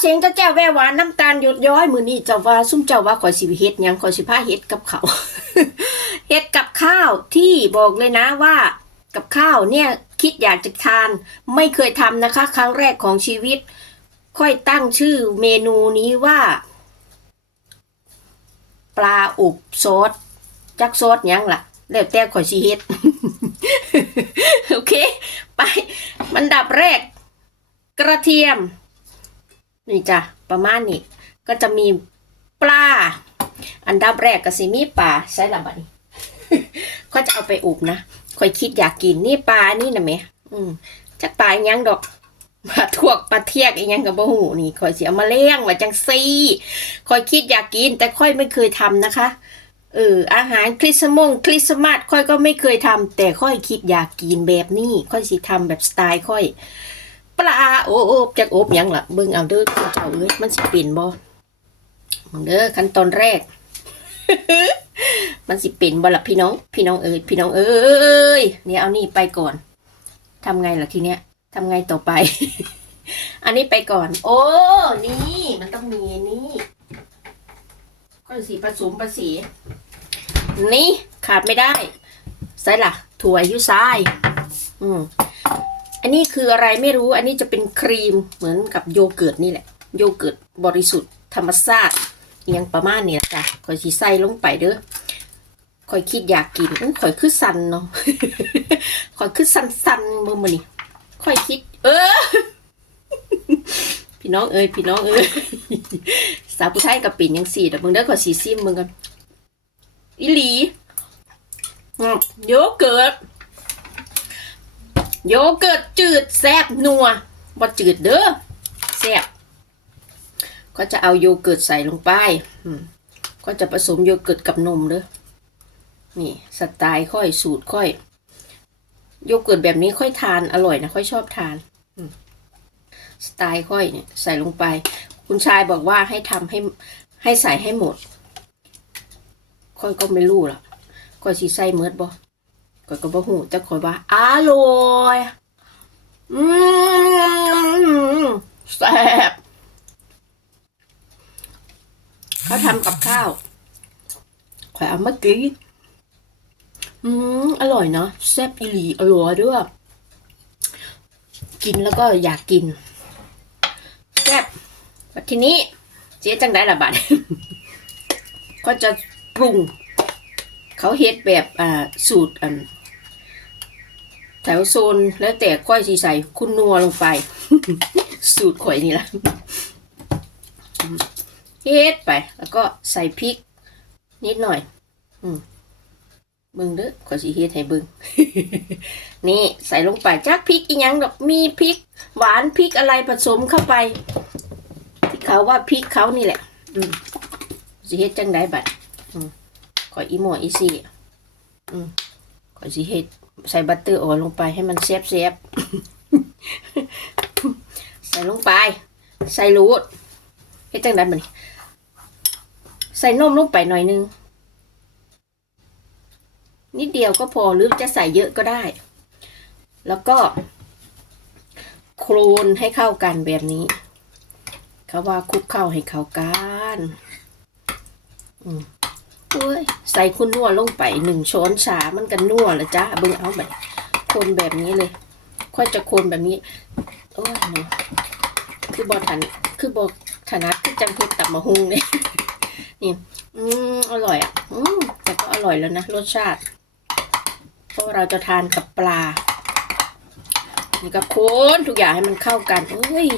เสียงเจ้าแจ้วแว่หวานน้ำตาลหยดย้อยมือนี้เจ้าว่าซุ่มเจ้าว่าขอยสิเฮ็ดยังขอยสิพาเฮ็ดกับเขาเฮ็ดกับข้าวที่บอกเลยนะว่า กับข้าวเนี่ยคิดอยากจะทาน ไม่เคยทำนะคะ ครั้งแรกของชีวิต ค่อยตั้งชื่อเมนูนี้ว่า ปลาอบซอสจักซอสยังล่ะแล้วแต่ข่อยสิเฮ็ดโอเค ไป มันดับแรก กระเทียม นี่จ้ะประมาณนี้ ก็จะมีปลา อันดับแรกก็สิมีปลาใช่ละบัดนี้ก็จะเอาไปอบนะค่อยคิดอยากกินนี่ปลานี่นะแม่อืมจักปลายังดอกปลาทวกปลาเทียกอีหยังกับบ่หูนี่ค่อยสิเอามาเลี้ยงว่าจังซี่ค่อยคิดอยากกิน แต่ค่อยไม่เคยทำนะคะเอออาหารคริสต์มงคริสต์มาสค่อยก็ไม่เคยทำแต่ค่อยคิดอยากกินแบบนี้ ค่อยสิทำแบบสไตล์ค่อย ปลาโอ้จากโอบยังละเบิ่งเอาเด้อคุณเจ้าเอ้ยมันสิเป็นบ่มึงเด้อขั้นตอนแรก มันสิเป็นบ่ล่ะพี่น้อง พี่น้องเอ้ยพี่น้องเอ้ยเนี่ยเอานี่ไปก่อนทำไงล่ะทีเนี้ยทำไงต่อไป อันนี้ไปก่อน โอ้นี่มันต้องมีนี่ก็สีผสมภาษีนี่ขาดไม่ได้ใส่ล่ะถั่วยุซ้ายอืม อันนี้คืออะไรไม่รู้ อันนี้จะเป็นครีมเหมือนกับโยเกิร์ตนี่แหละ โยเกิร์ตบริสุทธิ์ธรรมชาติอิหยังประมาณนี้ละจ้ะคอยชีใส่ลงไปเด้อคอยคิดอยากกินอื้คอยคือสันเนาะคอยคือสันสันมือมันนี่คอยคิด เออ พี่น้องเอ้ยพี่น้องเอ้ยสาวผู้ไทยกับปิ่นยังสี่แต่มึงเด้อขอสีซิมมึงกันอีหลีอืมโยเกิร์ต โยเกิร์ตจืดแซบนัวบ่จืดเด้อแซบก็จะเอาโยเกิร์ตใส่ลงไปก็จะผสมโยเกิร์ตกับนมเด้อนี่สไตล์ค่อยสูตรค่อย โยเกิร์ตแบบนี้ค่อยทานอร่อยนะค่อยชอบทานสไตล์ค่อยเนี่ยใส่ลงไป คุณชายบอกว่าให้ทำให้ให้ใส่ให้หมด ค่อยก็ไม่รู้ล่ะค่อยสิใส่เมิดบ่ ก็ก็บ่หูแต่คอยว่าอร่อยอืมแซ่บเขาทำกับข้าวข่อยเอามากินอืมอร่อยเนาะแซ่บอีหลีอร่อยด้วยกินแล้วก็อยากกินแซ่บทีนี้เจ๊จังได้ละบัดก็จะปรุง เขาเฮ็ดแบบอ่าสูตรอัน แถวโซนแล้วแต่ก้อยสีใส่คุณนัวลงไป สูตรข่อยนี่ละเฮ็ดไป แล้วก็ใส่พริก นิดหน่อย อืมเบิ่งเด้อข่อยสิเฮ็ดให้เบิ่งนี่ใส่ลงไปจากพริกอีหยังดอกมีพริก หวานพริกอะไรผสมเข้าไปที่เขาว่าพริกเขานี่แหละ อืมสิเฮ็ดจังไดบัดอืมข่อยอีหมออีซี่อืมข่อยสิเฮ็ด ใส่บัตเตอร์อ่อนลงไปให้มันเซฟเซฟใส่ลงไป ใส่รูดเฮ็ดจังไดมันใส่นมลงไปหน่อยนึง นิดเดียวก็พอหรือจะใส่เยอะก็ได้ แล้วก็ โคลนให้เข้ากันแบบนี้ เขาว่าคลุกเข้าให้เข้ากัน อืม โอ้ยใส่คุณนัวลงไปหนึ่งช้อนชา มันกันนัวละจ้าเบิ่งเอาแบบคนแบบนี้เลย ค่อยจะคนแบบนี้ โอ้ยคือบอทันคือบอถนัดคือจังเพ็ดตับมะฮุงเนี่ยนี่ อืมอร่อยอะ อืมแต่ก็อร่อยแล้วนะ รสชาติ เพราะเราจะทานกับปลา นี่ก็คนทุกอย่างให้มันเข้ากันโอ้ย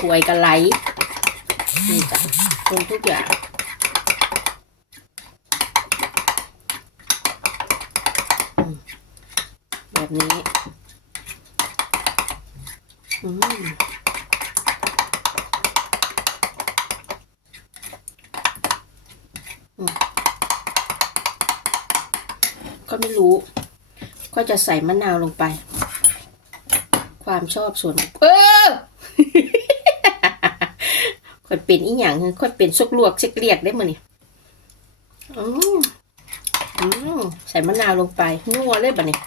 ถวยกันไหลนี่จ้ะคนทุกอย่าง แบบนี้อืมก็ไม่รู้ ก็จะใส่มะนาวลงไป ความชอบส่วน เออค่อยเป็นอีหยังค่อยเป็นซุกลวกเช็กเรียกได้มั้นี่อืมอืมใส่มะนาวลงไปนัวเลยบ่เนี่ย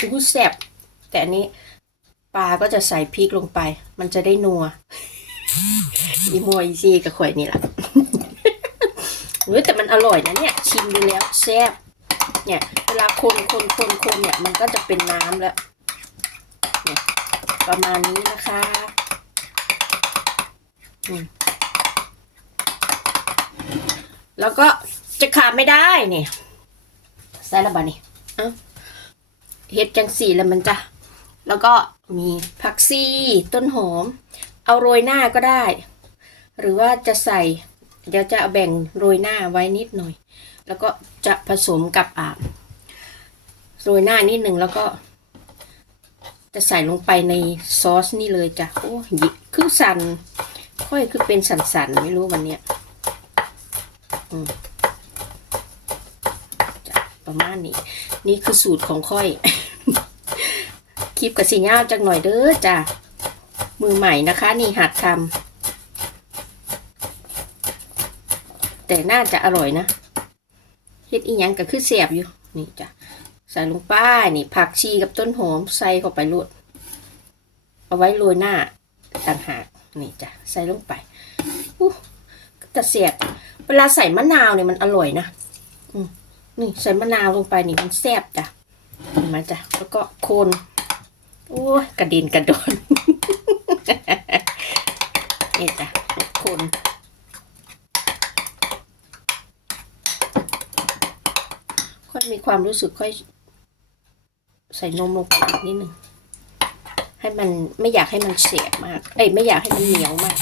อู้แซบแต่อันนี้ปลาก็จะใส่พริกลงไป มันจะได้นัวอีมัวอีซี่กับข่อยนี่แหละเฮ้ยแต่มันอร่อยนะเนี่ย ชิมดูแล้วแซ่บเนี่ย เวลาคนคนคนคนเนี่ย มันก็จะเป็นน้ำแล้วเนี่ยประมาณนี้นะคะอืมแล้วก็จะขาดไม่ได้เนี่ยใส่ละบานี่อ้า เฮ็ดจังสีแล้วมันจะแล้วก็มีผักซี่ต้นหอม เอาโรยหน้าก็ได้ หรือว่าจะใส่ เดี๋ยวจะเอาแบ่งโรยหน้าไว้นิดหน่อย แล้วก็จะผสมกับอ่าโรยหน้านิดหนึ่งแล้วก็ จะใส่ลงไปในซอสนี่เลยจ้ะโอ้ยคือสันค่อยคือเป็นสันสันๆไม่รู้วันเนี้ยอืม ประมาณนี้ นี่คือสูตรของค่อย คลิปกับสีเงาจังหน่อยเด้อจ้ะมือใหม่นะคะ นี่หัดทำแต่น่าจะอร่อยนะเฮ็ดอีหยังก็คือเสียบอยู่ นี่จ้ะใส่ลงไปนี่ผักชีกับต้นหอมใส่เข้าไปรวดเอาไว้โรยหน้าต่างหากนี่จ้ะใส่ลงไปอู้ก็จะเสียบเวลาใส่มะนาวเนี่ยมันอร่อยนะ นี่ใส่มะนาวลงไปนี่มันแซ่บจ้ะเห็นไหมาจ้ะแล้วก็โคนโอ้ยกระเด็นกระโดนนี่จ้ะโคนค่อยมีความรู้สึกค่อย ใส่นมลงไปนิดหนึ่งให้มันไม่อยากให้มันเสียบมาก เอ้ยไม่อยากให้มันเหนียวมาก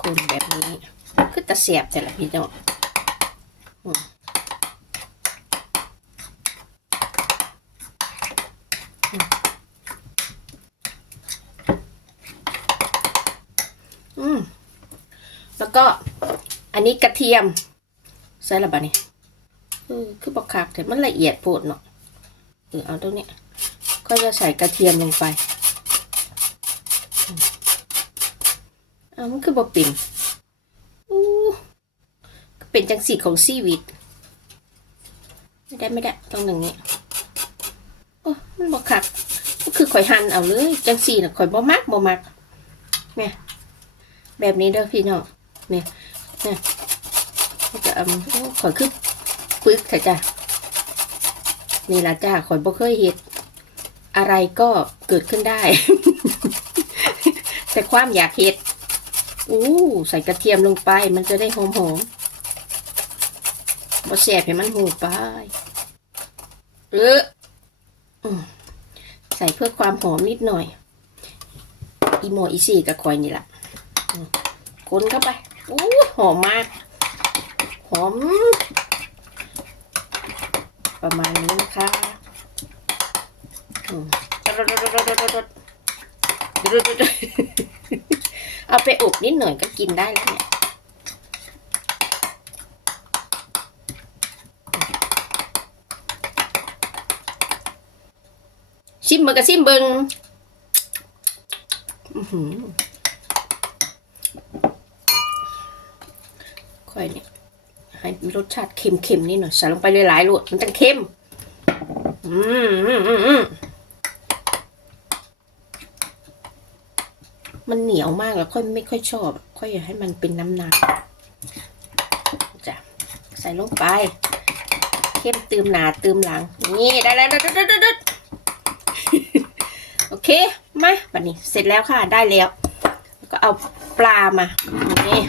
คนแบบนี้ คือตะเสียบแต่ละพี่น้องอืมแล้วก็อันนี้กระเทียม ใส่ละบะนี่คือบักคักแต่มันละเอียดโพดเนาะเออเอาตรงนี้ก็จะใส่กระเทียมลงไปอืมเอามันคือบะปิ่น เป็นจังสีของซีวิต ไม่ได้ไม่ได้ต้องหนึ่งนี้โอ้มันบักคักก็คือข่อยหั่นเอาเลย จังสีน่ะข่อยบ่มักบ่มักเนี่ยแบบนี้เด้อพี่น้องเนี่ยเนี่ยจะเอาโอ้ข่อยคือปึกเถอะจ้ะนี่ละจ้าข่อยบ่เคยเฮ็ดอะไรก็เกิดขึ้นได้ แต่ความอยากเฮ็ดอู้ใส่กระเทียมลงไปมันจะได้หอมหอม ๆบ่แสบให้มันหูไปเอออืมใส่เพื่อความหอมนิดหน่อย อีโมอีซี่กับคอยนี่ละอืมคนเข้าไปอู้หอมมาก หอม ประมาณนี้นะคะอืมเอาไปอบนิดหน่อยก็กินได้แล้วเนี่ย ชิมเบิงกับชิมเบิงค่อยเนี่ยให้มีรสชาติเค็มๆนี่หน่อยใส่ลงไปหลายๆลูกมันจะเค็ม อืมอืมอืมมันเหนียวมากแล้วค่อยไม่ค่อยชอบ ค่อยอยากให้มันเป็นน้ำหนักจ้ะใส่ลงไป เข้มตืมหนาตืมหลัง นี่ ได้แล้วดุดดุดดด เคมาวันนี้เสร็จแล้วค่ะได้แล้วก็เอาปลามานี่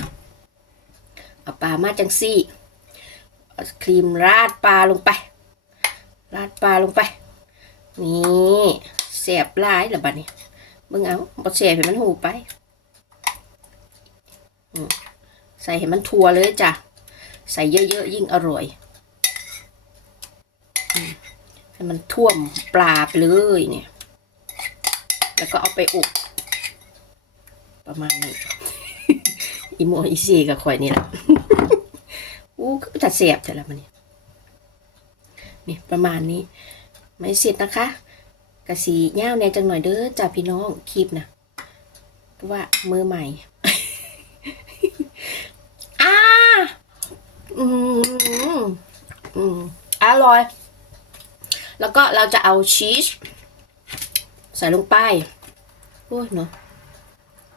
เอาปลามาจังซี่เอาครีมราดปลาลงไป ราดปลาลงไป นี่เสียบลายหรือบัดนี้เบิ่งเอาบดเสียบให้มันหูไปใส่ให้มันทัวเลยจ้ะ ใส่เยอะๆยิ่งอร่อยให้มันท่วมปลาไปเลยเนี่ย แล้วก็เอาไปอบประมาณนี้ อีโมอีซีกับข่อยนี่แหละอู้ก็จะเสียบแต่ละมันนี่นี่ประมาณนี้ ไม่เสร็จนะคะกะสีเง่าวแน่จังหน่อยเด้อจ้าพี่น้องคลิปนะเพราะว่ามือใหม่อาอืมอืมอร่อย แล้วก็เราจะเอาชีส ใส่ลงไป โอ้ยเนาะ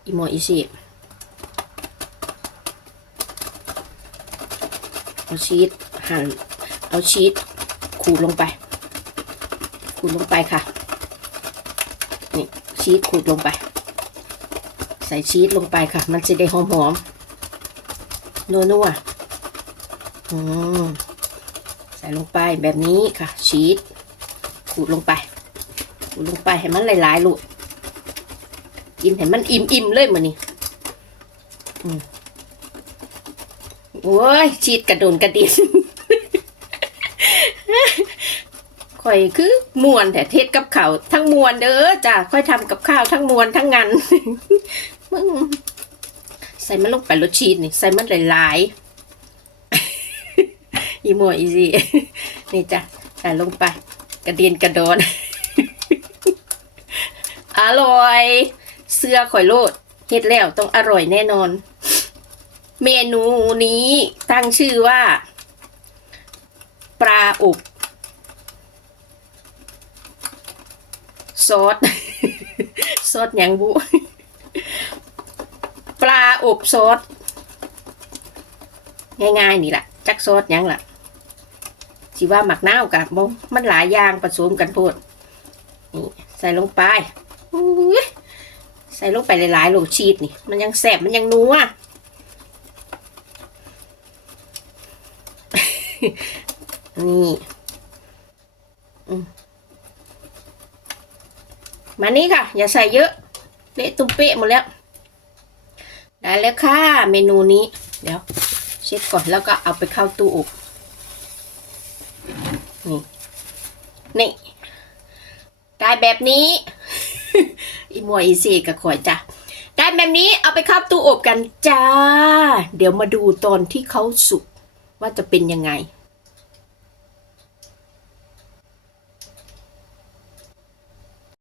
อีโมอีสิเอาชีสหั่นเอาชีสขูดลงไป ขูดลงไปค่ะ นี่ชีสขูดลงไป ใส่ชีสลงไปค่ะ มันจะได้หอมๆนัวๆอืมใส่ลงไปแบบนี้ค่ะ ชีสขูดลงไป ลงไปให้มันหลายๆลูกกินให้มันอิ่มๆเลยมือนี่โอ้ยชีสกระโดนกระดินข่อยคือมวนแต่เทศกับเขาวทั้งมวนเด้อจ้ะค่อยทำกับข้าวทั้งมวนทั้งงานมึงใส่มันลงไปรสชีสนี่ใส่มันหลายๆอีโมอีซีนี่จ้ะใส่ลงไป กระเด็นกระโดน อร่อย เสื้อข่อยโลดเฮ็ดแล้วต้องอร่อยแน่นอน เมนูนี้ตั้งชื่อว่า ปลาอบซอสซอสหยังบุ ปลาอบซอสง่ายๆนี่แหละจักซอสหยังล่ะสิว่าหมักน้าวกับมันหลายอย่างผสมกันโพดนี่ใส่ลงไป ใส่ลงไปหลายๆโหลชีสนี่ มันยังแสบมันยังนัวนี่มมานี่ค่ะ อย่าใส่เยอะเละตุ้มเป๊ะหมดแล้ว ได้แล้วค่ะ เมนูนี้ เดี๋ยวเช็ดก่อนแล้วก็เอาไปเข้าตู้อบนี่ นี่ ได้แบบนี้ อีมวยอีซีกับข่อยจ้ะได้แบบนี้เอาไปเข้าตู้อบกันจ้า เดี๋ยวมาดูตอนที่เขาสุกว่าจะเป็นยังไง